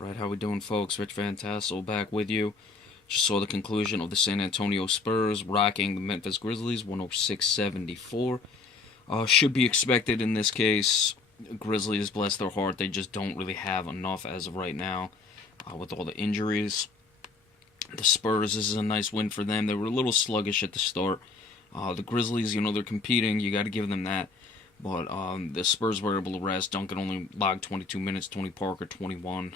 Alright, how we doing, folks? Rich Van Tassel back with you. Just saw the conclusion of the San Antonio Spurs rocking the Memphis Grizzlies 106-74. Should be expected in this case. Grizzlies, bless their heart, they just don't really have enough as of right now with all the injuries. The Spurs, this is a nice win for them. They were a little sluggish at the start. The Grizzlies, they're competing. You got to give them that. But the Spurs were able to rest. Duncan only logged 22 minutes. Tony Parker, 21.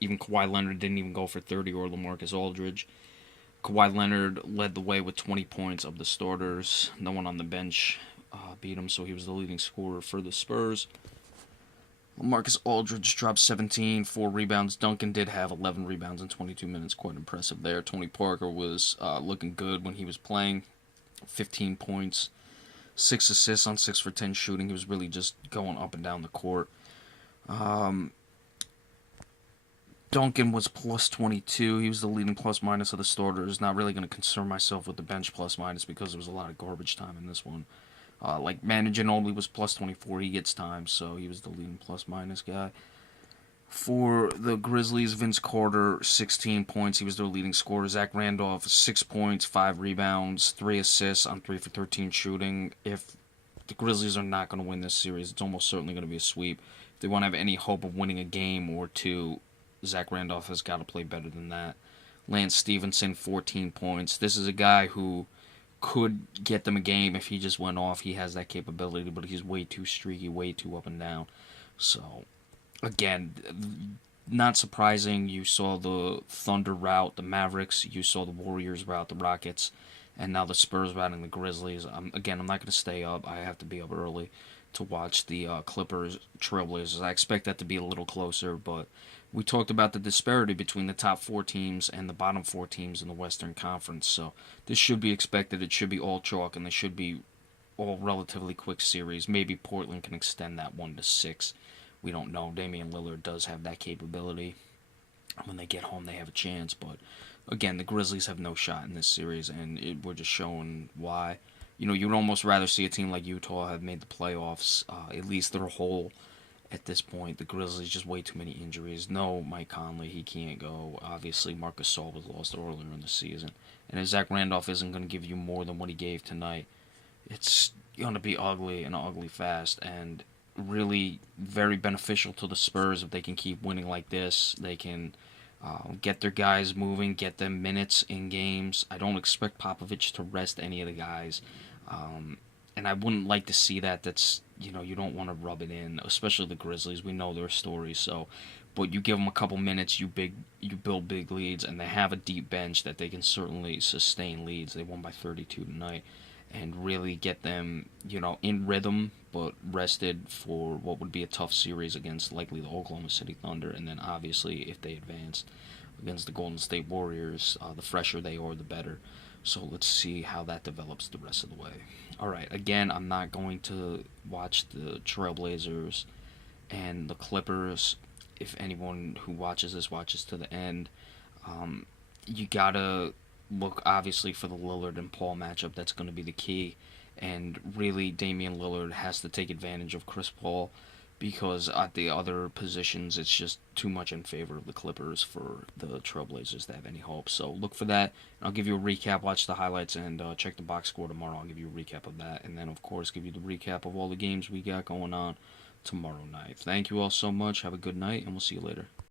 Even Kawhi Leonard didn't even go for 30, or LaMarcus Aldridge. Kawhi Leonard led the way with 20 points of the starters. No one on the bench beat him, so he was the leading scorer for the Spurs. LaMarcus Aldridge dropped 17, 4 rebounds. Duncan did have 11 rebounds in 22 minutes. Quite impressive there. Tony Parker was looking good when he was playing. 15 points. 6 assists on 6 for 10 shooting. He was really just going up and down the court. Duncan was plus 22. He was the leading plus-minus of the starters. Not really going to concern myself with the bench plus-minus because there was a lot of garbage time in this one. Manu Ginobili was plus 24. He gets time, so he was the leading plus-minus guy. For the Grizzlies, Vince Carter, 16 points. He was their leading scorer. Zach Randolph, 6 points, 5 rebounds, 3 assists on 3 for 13 shooting. If the Grizzlies are not going to win this series, it's almost certainly going to be a sweep. If they want to have any hope of winning a game or two, Zach Randolph has got to play better than that. Lance Stevenson, 14 points. This is a guy who could get them a game if he just went off. He has that capability, but he's way too streaky, way too up and down. So, again, not surprising. You saw the Thunder rout the Mavericks. You saw the Warriors rout the Rockets. And now the Spurs routing the Grizzlies. I'm not going to stay up. I have to be up early to watch the Clippers Trailblazers. I expect that to be a little closer, but we talked about the disparity between the top 4 teams and the bottom 4 teams in the Western Conference. So this should be expected. It should be all chalk, and they should be all relatively quick series. Maybe Portland can extend that 1-6. We don't know. Damian Lillard does have that capability. When they get home, they have a chance. But, again, the Grizzlies have no shot in this series, and we're just showing why. You'd almost rather see a team like Utah have made the playoffs, at least they're whole at this point. The Grizzlies, just way too many injuries. No Mike Conley, he can't go. Obviously, Marcus Gasol was lost earlier in the season. And if Zach Randolph isn't going to give you more than what he gave tonight, it's going to be ugly and ugly fast. And really very beneficial to the Spurs if they can keep winning like this. They can get their guys moving, get them minutes in games. I don't expect Popovich to rest any of the guys. And I wouldn't like to see that. That's, you don't want to rub it in, especially the Grizzlies. We know their story, so. But you give them a couple minutes, you build big leads, and they have a deep bench that they can certainly sustain leads. They won by 32 tonight, and really get them, in rhythm, but rested for what would be a tough series against likely the Oklahoma City Thunder, and then obviously if they advance against the Golden State Warriors, the fresher they are, the better. So let's see how that develops the rest of the way. Alright, again, I'm not going to watch the Trailblazers and the Clippers. If anyone who watches this watches to the end, you gotta look, obviously, for the Lillard and Paul matchup. That's going to be the key. And really, Damian Lillard has to take advantage of Chris Paul, because at the other positions, it's just too much in favor of the Clippers for the Trailblazers to have any hope. So look for that. I'll give you a recap, watch the highlights, and check the box score tomorrow. I'll give you a recap of that. And then, of course, give you the recap of all the games we got going on tomorrow night. Thank you all so much. Have a good night, and we'll see you later.